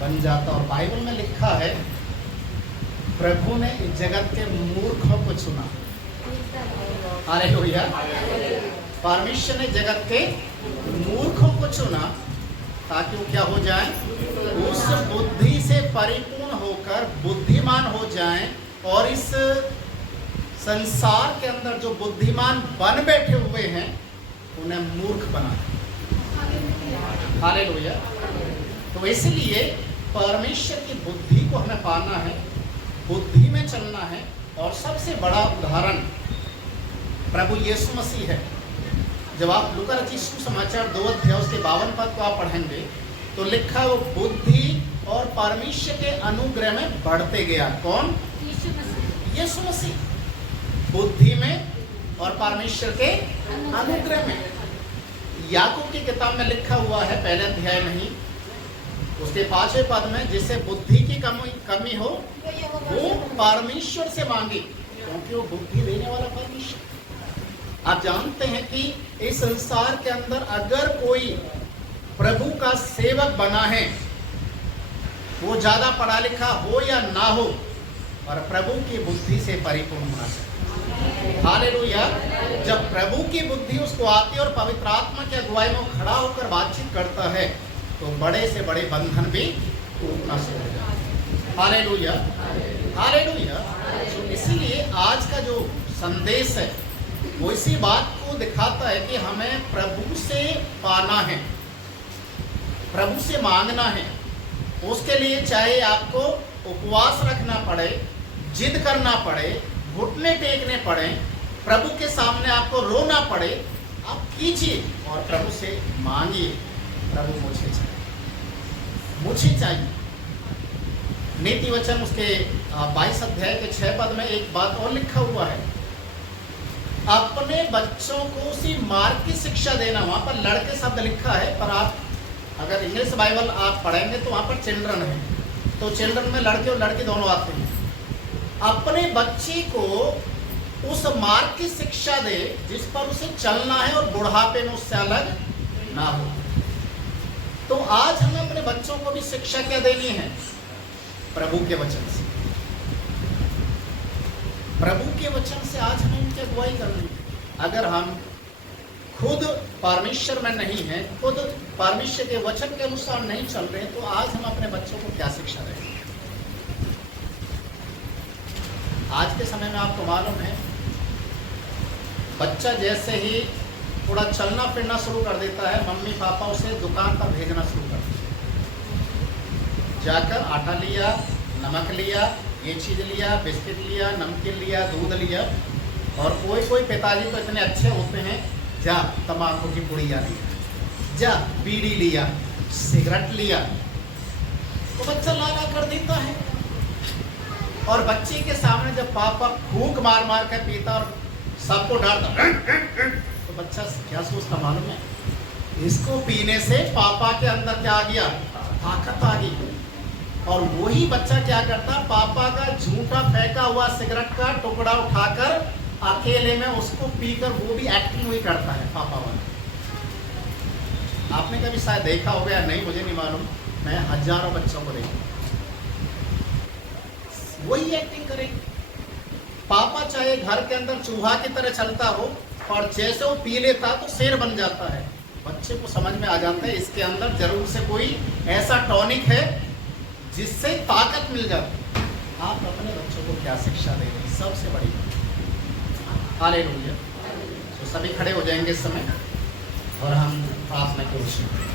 बन जाता। और बाइबल में लिखा है, प्रभु ने इस जगत के मूर्खों को चुना। हालेलुया। परमेश्वर ने जगत के मूर्खों को चुना ताकि वो क्या हो जाए, उस बुद्धि से परिपूर्ण होकर बुद्धिमान हो जाएं और इस संसार के अंदर जो बुद्धिमान बन बैठे हुए हैं उन्हें मूर्ख बना। हालेलुया। तो इसलिए परमेश्वर की बुद्धि को हमें पाना है, बुद्धि में चलना है। और सबसे बड़ा उदाहरण प्रभु यीशु मसीह है। जब आप लूका रचित सुसमाचार 2 अध्याय उसके 52 पद को आप पढ़ेंगे तो लिखा वो बुद्धि और परमेश्वर के अनुग्रह में बढ़ते गया। कौन? यीशु मसीह। बुद्धि में और परमेश्वर के अनुग्रह में। याकूब की किताब में लिखा हुआ है पहले अध्याय में ही उसके 5वें पद में, जिससे बुद्धि की कमी हो वो परमेश्वर से मांगे, क्योंकि वो बुद्धि देने वाला परमेश्वर। आप जानते हैं कि इस संसार के अंदर अगर कोई प्रभु का सेवक बना है, वो ज्यादा पढ़ा लिखा हो या ना हो, और प्रभु की बुद्धि से परिपूर्ण होना चाहिए। हालेलुया। जब प्रभु की बुद्धि उसको आती है और पवित्र आत्मा की अगुवाई में खड़ा होकर बातचीत करता है तो बड़े से बड़े बंधन भी टूटना शुरू हो जाते हैं। हालेलुया। हालेलुया। तो इसीलिए आज का जो संदेश है वो इसी बात को दिखाता है कि हमें प्रभु से पाना है, प्रभु से मांगना है। उसके लिए चाहे आपको उपवास रखना पड़े, जिद करना पड़े, घुटने टेकने पड़े, प्रभु के सामने आपको रोना पड़े, आप कीजिए और प्रभु से मांगिए, प्रभु मुझे चाहिए, मुझे चाहिए। नीति वचन उसके 22 अध्याय के 6 पद में एक बात और लिखा हुआ है, अपने बच्चों को उसी मार्ग की शिक्षा देना। वहां पर लड़के शब्द लिखा है, पर आप अगर इंग्लिश बाइबल आप पढ़ेंगे तो वहां पर चिल्ड्रन है, तो चिल्ड्रन में लड़के और लड़की दोनों आते हैं। अपने बच्चे को उस मार्ग की शिक्षा दे जिस पर उसे चलना है और बुढ़ापे में उससे अलग ना हो। तो आज हमें अपने बच्चों को भी शिक्षा क्या देनी है? प्रभु के वचन से। प्रभु के वचन से आज हमें उनकी अगुवाई करनी है। अगर हम खुद परमेश्वर में नहीं है, खुद परमेश्वर के वचन के अनुसार नहीं चल रहे, तो आज हम अपने बच्चों को क्या शिक्षा देंगे? आज के समय में आपको मालूम है, बच्चा जैसे ही थोड़ा चलना फिरना शुरू कर देता है, मम्मी पापा उसे दुकान पर भेजना शुरू कर देते हैं। जाकर आटा लिया, नमक लिया, ये चीज़ लिया, बिस्किट लिया, नमकीन लिया, दूध लिया। और कोई पिताजी तो इतने अच्छे होते हैं, जा तम्बाकू की पुड़िया लिया, जा बीड़ी लिया, सिगरेट लिया, तो बच्चा लाला कर देता है। और बच्चे के सामने जब पापा फूंक मार मार कर पीता और सबको डांटता, तो बच्चा क्या सोचता मालूम है? इसको पीने से पापा के अंदर क्या आ गया? ताकत आ गई। और वही बच्चा क्या करता? पापा का झूठा फेंका हुआ सिगरेट का टुकड़ा उठाकर अकेले में उसको पीकर वो भी एक्टिंग वही करता है पापा वाला। आपने कभी शायद देखा होगा या नहीं, मुझे नहीं मालूम, मैं हजारों बच्चों को देखा, वही एक्टिंग करेंगे। पापा चाहे घर के अंदर चूहा की तरह चलता हो, और जैसे वो पी लेता तो शेर बन जाता है। बच्चे को समझ में आ जाता है इसके अंदर जरूर से कोई ऐसा टॉनिक है जिससे ताकत मिल जाती है। आप अपने बच्चों को क्या शिक्षा दे रहे हैं? सबसे बड़ी बात। हालेलुया। तो सभी खड़े हो जाएंगे इस समय और हम प्रार्थना की कोशिश करें।